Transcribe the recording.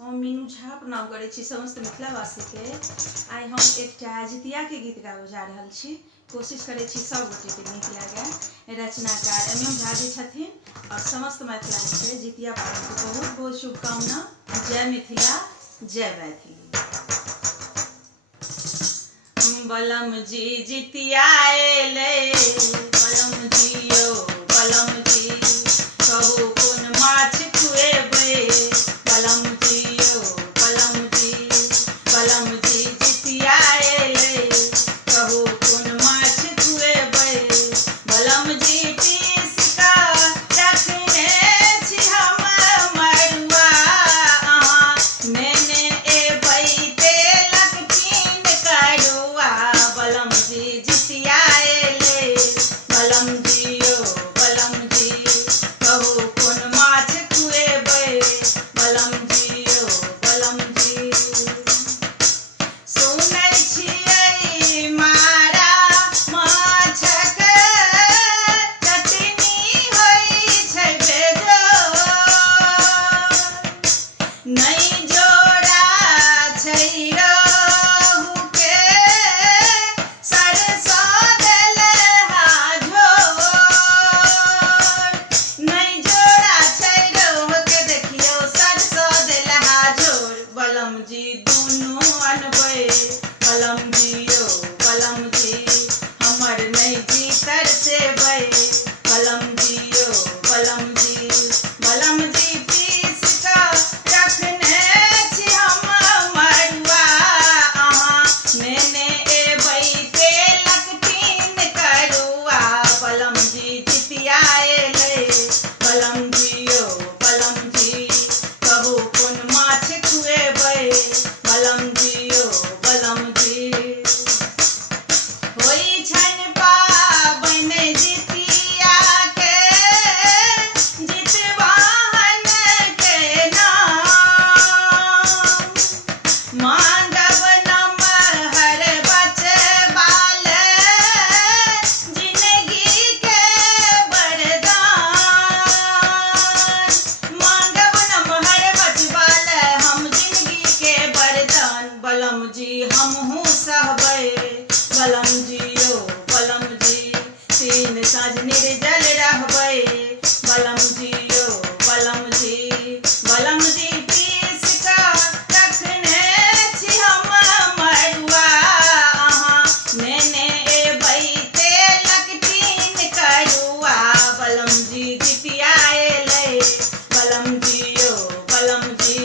हम मीनू झा प्रणाम करै छी समस्त मिथिलावासी के। आइ हम एकटा जितिया के गीत गाबऽ जा रहल छी। कोशिश करै छी सब गोटे के नीक लागे। रचनाकार MM झा जी छथिन और समस्त मैथिलानी के जितिया पाबनि के बहुत बहुत शुभकामना। जय मिथिला, जय मैथिली। बलम जी जितिया एले, बलम जी यौ बलम जी, कहू कोन माछ खुएबै, बलम जी यौ बलम जी। बलम जी जितिया एले, कहू कोन माछ खुएबै, बलम जी पीस कऽ रखने छी हम मड़ुआ, अहाँ नेने एबै तेलक कीन करुआ, बलम जी जितिया एले, बलम जी यौ बलम जी, कहू कोन माछ खुएबै, बलम जी यौ बलम जी। सुनै छियै मारा माछक चटनी होइ छै बेजोड़, नहि जोड़ा छै रोहू के, सरसो देलहा झोर, नहि जोड़ा छै रोहू के, देखियौ सरसो देलहा झोर, बलम जी दुनू अनबै, बलम जी यौ बलम जी, हमर नहि जी तरसेबै, बलम जी यौ बलम जी। बलम जी पीस कऽ रखने छी हम मड़ुआ, अहाँ नेने एबै तेलक कीन करुआ, बलम जी जितिया एले, बलम जी यौ बलम जी, कहू कोन माछ खुएबै, बलम जी यौ बलम जी। होइ छनि पाबनि जितिया के, जितवाहन के नाम, मांगब नमहर बचबा ले, जिंदगी के वरदान, मांगब नमहर बचबा ले हम जिंदगी के वरदान, बलम जी हमहूँ सहबै, बलम जी यौ बलम जी, तीन साँझ निर्जल रहबै, बलम जी यौ बलम जी। बलम जी पीस कऽ रखने छी हम मड़ुआ, अहाँ नेने एबै तेलक कीन करुआ, बलम जी जितिया एले, बलम जी यौ बलम जी।